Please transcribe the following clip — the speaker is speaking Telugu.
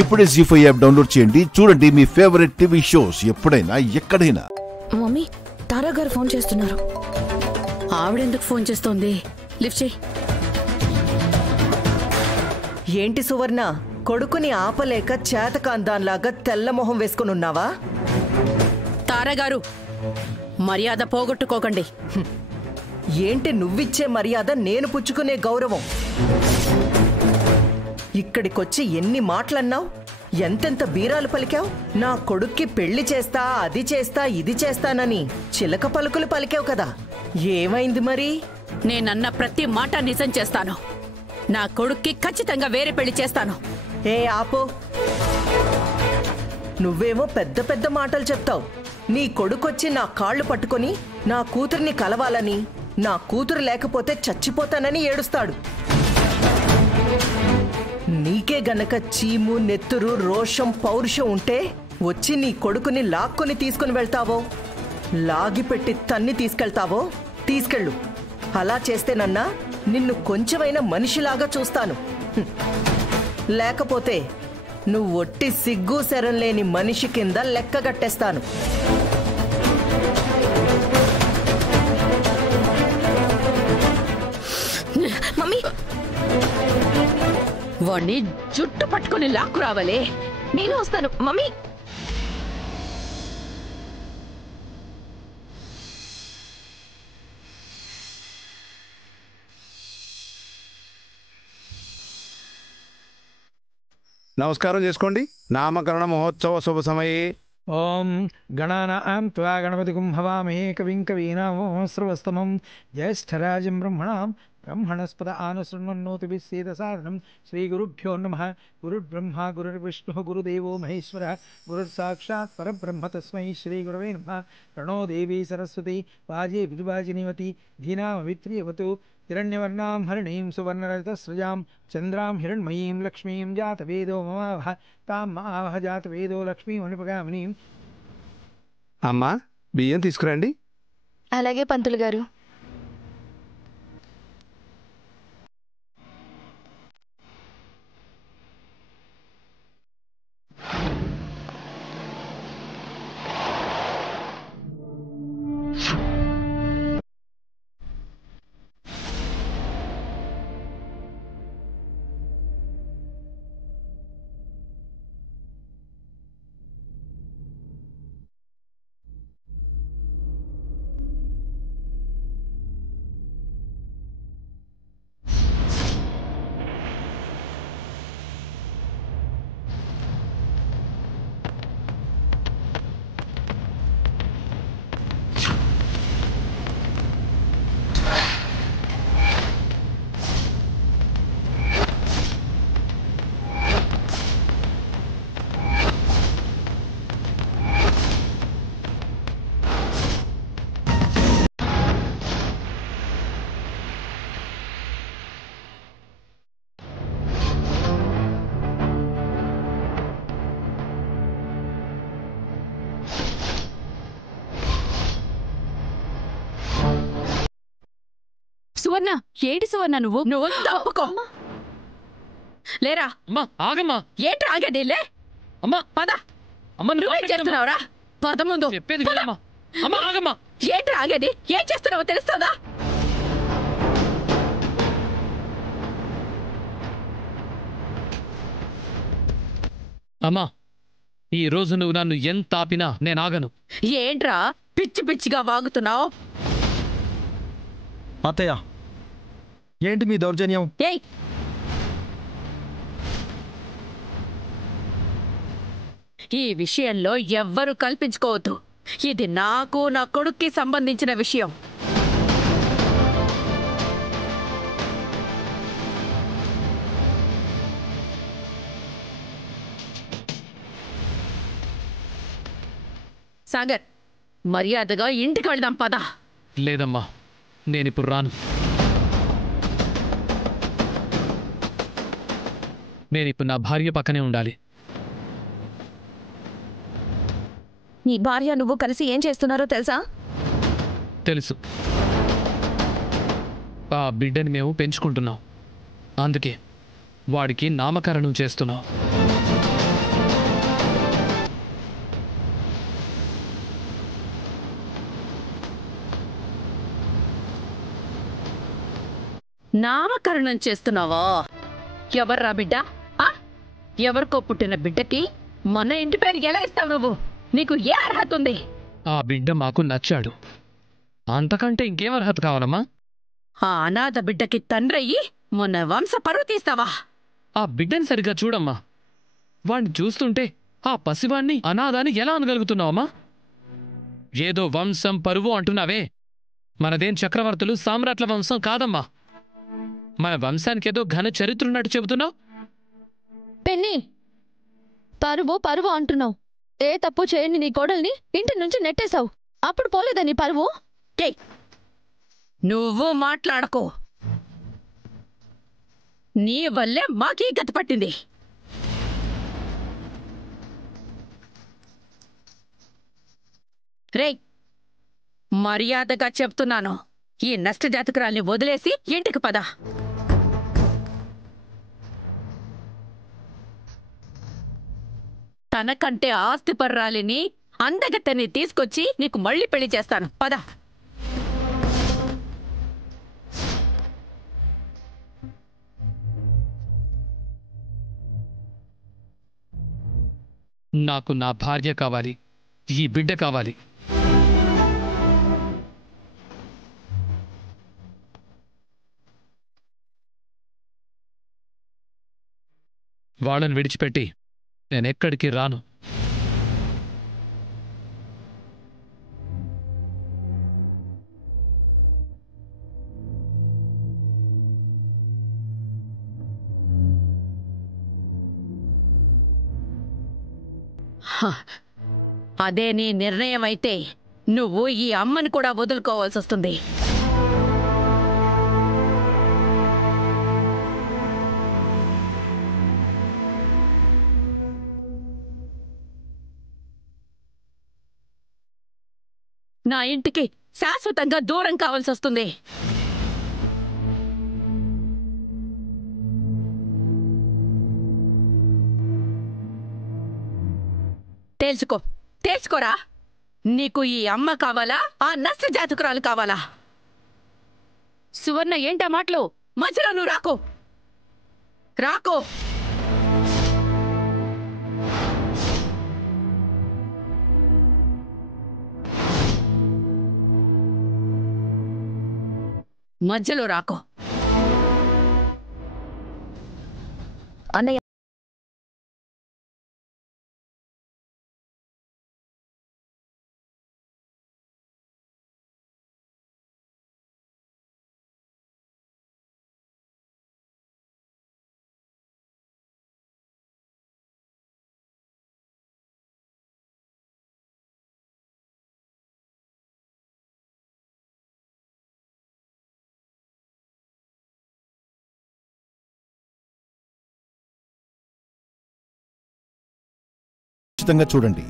ఇప్పుడే జీ5 యాప్ డౌన్లోడ్ చేయండి. చూడండి మీ ఫేవరెట్ టీవీ షోస్ ఎప్పుడైనా ఎక్కడైనా. మమ్మీ, తారా గారు ఫోన్ చేస్తున్నారు. ఆవిడెందుకు ఫోన్ చేస్తోంది? లిఫ్ట్ చేయి. ఏంటి సువర్ణ, కొడుకుని ఆపలేక చేతకాందాన్లాగా తెల్లమొహం వేసుకుని ఉన్నావా? తారా గారు, మర్యాద పోగొట్టుకోకండి. ఏంటి నువ్విచ్చే మర్యాద నేను పుచ్చుకునే గౌరవం? ఇక్కడికొచ్చి ఎన్ని మాటలన్నావు, ఎంతెంత బీరాలు పలికావు. నా కొడుక్కి పెళ్లి చేస్తా, అది చేస్తా, ఇది చేస్తానని చిలక పలుకులు పలికావు కదా, ఏమైంది మరి? నేనన్న ప్రతి మాట నిజం చేస్తాను. నా కొడుక్కి ఖచ్చితంగా వేరే పెళ్లి చేస్తాను. ఏ ఆపో, నువ్వేమో పెద్ద పెద్ద మాటలు చెప్తావు. నీ కొడుకొచ్చి నా కాళ్ళు పట్టుకొని నా కూతుర్ని కలవాలని, నా కూతురు లేకపోతే చచ్చిపోతానని ఏడుస్తాడు. నీకే గనక చీము, నెత్తురు, రోషం, పౌరుషం ఉంటే వచ్చి నీ కొడుకుని లాక్కొని తీసుకుని వెళ్తావో, లాగిపెట్టి తన్ని తీసుకెళ్తావో తీసుకెళ్ళు. అలా చేస్తేనన్నా నిన్ను కొంచెమైనా మనిషిలాగా చూస్తాను. లేకపోతే నువ్వు ఒట్టి సిగ్గు శరం లేని మనిషి కింద లెక్కగట్టేస్తాను. మమ్మీ, వాణ్ణి జుట్టు పట్టుకుని లాక్కు రావాలే. నేను వస్తాను. మమ్మీ, నమస్కారం చేసుకోండి. నామకరణ మహోత్సవ శుభ సమయే. ఓం గణానాం త్వా గణపతిగుం హవామహే కవిం కవీనామోస్రవస్తమం జ్యేష్ఠరాజం బ్రహ్మణాం బ్రహ్మణస్పద ఆనశృణ్వన్నోతిభిः సేదసాదనం. శ్రీగురుభ్యో నమః. గురుర్బ్రహ్మ గురుర్విష్ణుః గురుదేవో మహేశ్వరः గురుర్సాక్షాత్ పరబ్రహ్మ తస్మై శ్రీగురవే నమః. ప్రణో దేవీ సరస్వతి వాజే విదువాజినివతి ధీనామవిత్రియవతు. హిరణ్యవర్ణాం హరిణీం సువర్ణరజతస్రజాం చంద్రాం హిరణ్మయీం లక్ష్మీం జాతవేదో మమావహ తాం మావహ జాతవేదో లక్ష్మీం అనుపగామినీం. అమ్మా, బియ్యం తీసుకురండి. అలాగే పంతులు గారు. సువర్ణ, ఏంటి సువర్ణ నువ్వు తప్పుకో. లేరా అమ్మా, ఆగమ్మా. ఏంటి ఆగేది? లే అమ్మా, పద. అమ్మ, నువ్వేం చేస్తున్నావురా? పద ముందు. చెప్పేది వినమ్మా. అమ్మా, ఆగమ్మా. ఏంటి ఆగేది? ఏం చేస్తున్నావో తెలుస్తుందా? అమ్మా, ఈ రోజు నువ్వు నన్ను ఎంత ఆపినా నేను ఆగను. ఏంట్రా పిచ్చి పిచ్చిగా వాగుతున్నావు? అత్తయ్య, ఏంటి మీ దౌర్జన్యం? ఏయ్, ఈ విషయంలో ఎవ్వరూ కల్పించుకోవద్దు. ఇది నాకు, నా కొడుక్కి సంబంధించిన విషయం. సాగర్, మర్యాదగా ఇంటికి వెళ్దాం పద. లేదమ్మా, నేనిప్పుడు రాను. నేనిప్పుడు నా భార్య పక్కనే ఉండాలి. నీ భార్య నువ్వు కలిసి ఏం చేస్తున్నారో తెలుసా? తెలుసు. ఆ బిడ్డని మేము పెంచుకుంటున్నాం. అందుకే వాడికి నామకరణం చేస్తున్నాం. నామకరణం చేస్తున్నావా? ఎవర్రా బిడ్డ? ఆ? ఎవరికో పుట్టిన బిడ్డకి మన ఇంటి పేరు ఎలా ఇస్తావు నువ్వు? నీకు ఏ అర్హత ఉంది? ఆ బిడ్డ మాకు నచ్చాడు, అంతకంటే ఇంకేం అర్హత కావాలమ్మా? ఆ అనాథ బిడ్డకి తండ్రయ్యి మొన్న వంశ పరువు తీస్తావా? ఆ బిడ్డని సరిగ్గా చూడమ్మా. వాణ్ణి చూస్తుంటే ఆ పసివాణ్ణి అనాథాన్ని ఎలా అనగలుగుతున్నావమ్మా? ఏదో వంశం పరువు అంటున్నావే, మనదేం చక్రవర్తులు సామ్రాట్ల వంశం కాదమ్మా. మన వంశానికేదో ఘన చరిత్ర ఉన్నట్టు చెబుతున్నావు. పెన్ని, పరువు పరువు అంటున్నావు. ఏ తప్పు చేయని నీ కోడల్ని ఇంటి నుంచి నెట్టేశావు. అప్పుడు పోలేదా నీ పరువు? ఏయ్, నువ్వు మాట్లాడకో. నీ వల్లే మాకీ గతి పట్టింది. రేయ్, మర్యాదగా చెప్తున్నాను, ఈ నష్టజాతకురాల్ని వదిలేసి ఇంటికి పద. తనకంటే ఆస్తిపర్రాలిని అందగత్తెని తీసుకొచ్చి నీకు మళ్ళీ పెళ్లి చేస్తాను. పద. నాకు నా భార్య కావాలి, ఈ బిడ్డ కావాలి. వాళ్ళని విడిచిపెట్టి నేనెక్కడికి రాను. అదే నీ నిర్ణయం అయితే నువ్వు ఈ అమ్మని కూడా వదులుకోవాల్సి వస్తుంది. నా ఇంటికి శాశ్వతంగా దూరం కావాల్సి వస్తుంది. తేల్చుకోరా. నీకు ఈ అమ్మ కావాలా, ఆ నష్ట జాతకురాలు కావాలా? సువర్ణ, ఏంటా మాటలు? మధ్యలో నువ్వు రాకో. మధ్యలో రాకో. అన్నయ్య, ఖచ్చితంగా చూడండి.